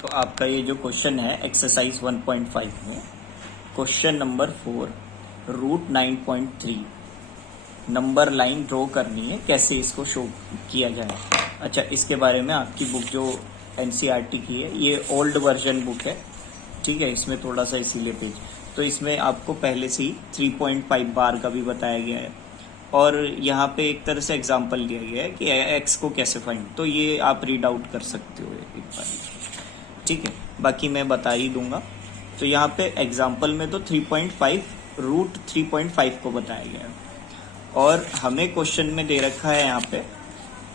तो आपका ये जो क्वेश्चन है एक्सरसाइज 1.5 में question number 4 root 9.3 number line draw करनी है, कैसे इसको शो किया जाए। अच्छा, इसके बारे में आपकी बुक जो एनसीईआरटी की है, ये ओल्ड वर्जन बुक है, ठीक है। इसमें थोड़ा सा इसीलिए पेज, तो इसमें आपको पहले से ही 3.5 बार का भी बताया गया है और यहाँ पे एक तरह से एग्जाम्पल दिया गया है कि एक्स को कैसे फाइंड, तो ये आप रीड आउट कर सकते हो एक बार, ठीक है। बाकी मैं बता ही दूंगा। तो यहाँ पे एग्जाम्पल में तो 3.5 रूट 3.5 को बताया गया है और हमें क्वेश्चन में दे रखा है यहाँ पे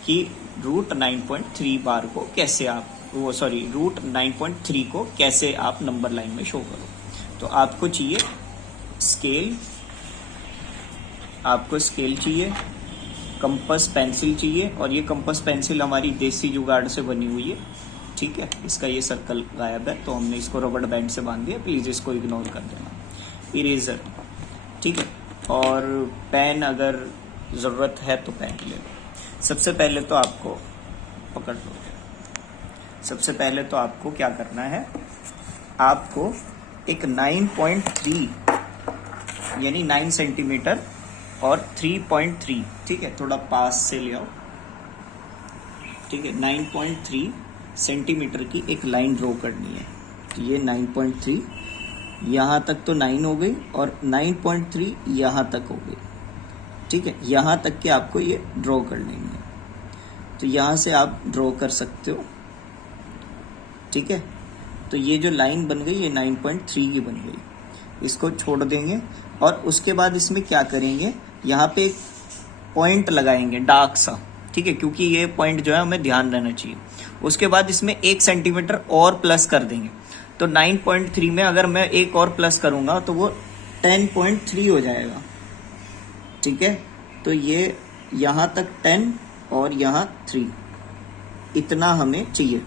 कि रूट 9.3 बार को कैसे आप रूट 9.3 को कैसे आप नंबर लाइन में शो करो। तो आपको चाहिए स्केल, आपको स्केल चाहिए, कंपास पेंसिल चाहिए और ये कंपास पेंसिल हमारी देसी जुगाड़ से बनी हुई है, ठीक है। इसका ये सर्कल गायब है तो हमने इसको रबड़ बैंड से बांध दिया, प्लीज इसको इग्नोर कर देना। इरेजर, ठीक है, और पेन अगर जरूरत है तो पेन ले लो। सबसे पहले तो आपको पकड़ लो, सबसे पहले तो आपको क्या करना है, आपको एक 9.3 यानी 9 सेंटीमीटर और 3.3, ठीक है, थोड़ा पास से ले आओ, ठीक है। 9.3 सेंटीमीटर की एक लाइन ड्रॉ करनी है। तो ये 9.3 यहाँ तक तो 9 हो गई और 9.3 यहाँ तक हो गई, ठीक है। यहाँ तक के आपको ये ड्रॉ कर लेनी है। तो यहाँ से आप ड्रॉ कर सकते हो, ठीक है। तो ये जो लाइन बन गई ये 9.3 की बन गई, इसको छोड़ देंगे और उसके बाद इसमें क्या करेंगे, यहाँ पे एक पॉइंट लगाएंगे डार्क सा, ठीक है, क्योंकि ये पॉइंट जो है हमें ध्यान रहना चाहिए। उसके बाद इसमें 1 सेंटीमीटर और प्लस कर देंगे। तो 9.3 में अगर मैं एक और प्लस करूंगा तो वो 10.3 हो जाएगा, ठीक है। तो ये यहाँ तक 10 और यहाँ 3, इतना हमें चाहिए।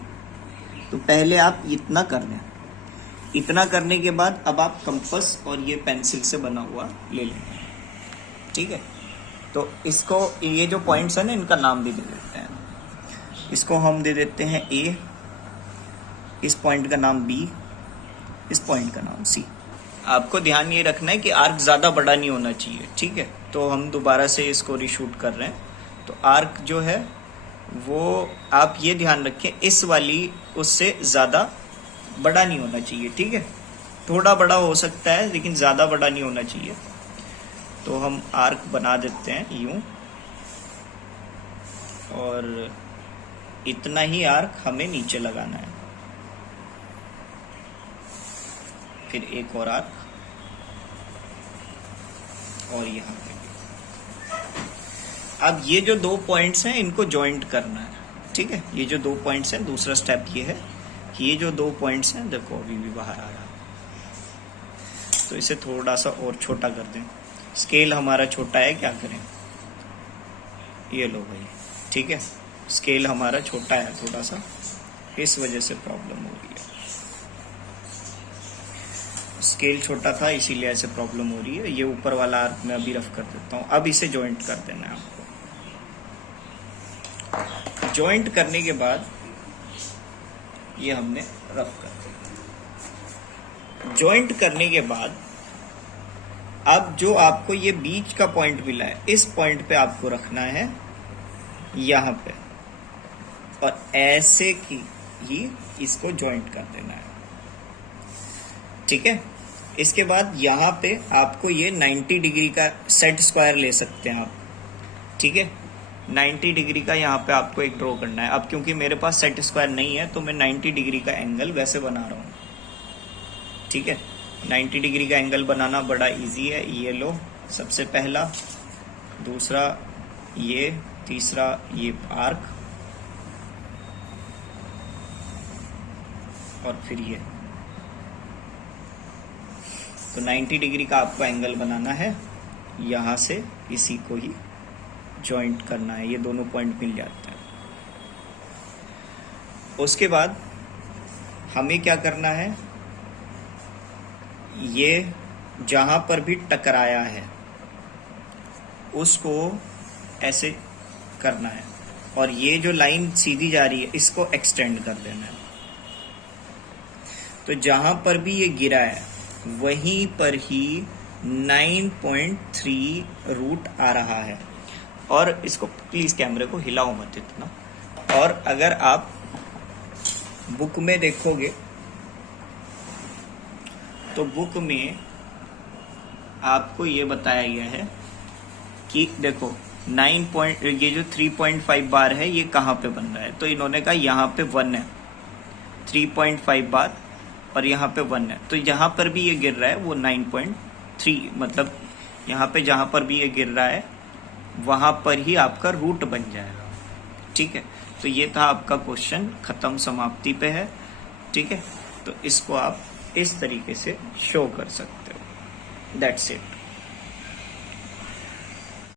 तो पहले आप इतना कर दें। इतना करने के बाद अब आप कंपास और ये पेंसिल से बना हुआ ले लेंगे, ठीक है। तो इसको, ये जो पॉइंट्स है ना, इनका नाम भी दे देते हैं। इसको हम दे देते हैं A, इस पॉइंट का नाम B, इस पॉइंट का नाम C। आपको ध्यान ये रखना है कि आर्क ज्यादा बड़ा नहीं होना चाहिए, ठीक है। तो हम दोबारा से इसको रीशूट कर रहे हैं। तो आर्क जो है वो आप ये ध्यान रखें, इस वाली उससे ज्यादा बड़ा नहीं होना चाहिए, ठीक है। थोड़ा बड़ा हो सकता है लेकिन ज्यादा बड़ा नहीं होना चाहिए। तो हम आर्क बना देते हैं यूं, और इतना ही आर्क हमें नीचे लगाना है। फिर एक और आर्क और यहाँ पे। अब ये जो 2 पॉइंट्स हैं इनको जॉइंट करना है, ठीक है। ये जो 2 पॉइंट्स हैं, दूसरा स्टेप ये है कि ये जो 2 पॉइंट्स हैं, देखो अभी भी बाहर आ रहा है, तो इसे थोड़ा सा और छोटा कर दें। स्केल हमारा छोटा है, क्या करें, ये लो भाई, ठीक है। स्केल हमारा छोटा है थोड़ा सा, इस वजह से प्रॉब्लम हो रही है। स्केल छोटा था इसीलिए ऐसे प्रॉब्लम हो रही है। ये ऊपर वाला आर्क मैं अभी रफ कर देता हूँ। अब इसे जॉइंट कर देना है आपको। जॉइंट करने के बाद ये हमने रफ कर दिया। जॉइंट करने के बाद अब जो आपको ये बीच का पॉइंट मिला है, इस पॉइंट पे आपको रखना है यहाँ पे, और ऐसे की ही इसको जॉइंट कर देना है, ठीक है। इसके बाद यहाँ पे आपको ये 90 डिग्री का सेट स्क्वायर ले सकते हैं आप, ठीक है। 90 डिग्री का यहाँ पे आपको एक ड्रॉ करना है। अब क्योंकि मेरे पास सेट स्क्वायर नहीं है तो मैं 90 डिग्री का एंगल वैसे बना रहा हूँ, ठीक है। 90 डिग्री का एंगल बनाना बड़ा इजी है। ये लो, सबसे पहला, दूसरा ये, तीसरा ये आर्क, और फिर ये। तो 90 डिग्री का आपको एंगल बनाना है, यहां से इसी को ही जॉइंट करना है, ये दोनों पॉइंट मिल जाते हैं। उसके बाद हमें क्या करना है, ये जहां पर भी टकराया है उसको ऐसे करना है, और ये जो लाइन सीधी जा रही है इसको एक्सटेंड कर देना है, तो जहां पर भी ये गिरा है वहीं पर ही 9.3 रूट आ रहा है। और इसको प्लीज कैमरे को हिलाओ मत इतना। और अगर आप बुक में देखोगे तो बुक में आपको ये बताया गया है कि देखो 9 ये जो 3.5 बार है ये कहाँ पे बन रहा है, तो इन्होंने कहा यहाँ पे 1 है, 3.5 बार और यहाँ पे 1 है, तो यहाँ पर भी ये गिर रहा है वो 9.3, मतलब यहाँ पे जहाँ पर भी ये गिर रहा है वहां पर ही आपका रूट बन जाएगा। ठीक है, तो ये था आपका क्वेश्चन, खत्म, समाप्ति पे है। ठीक है, तो इसको आप इस तरीके से शो कर सकते हो। That's it.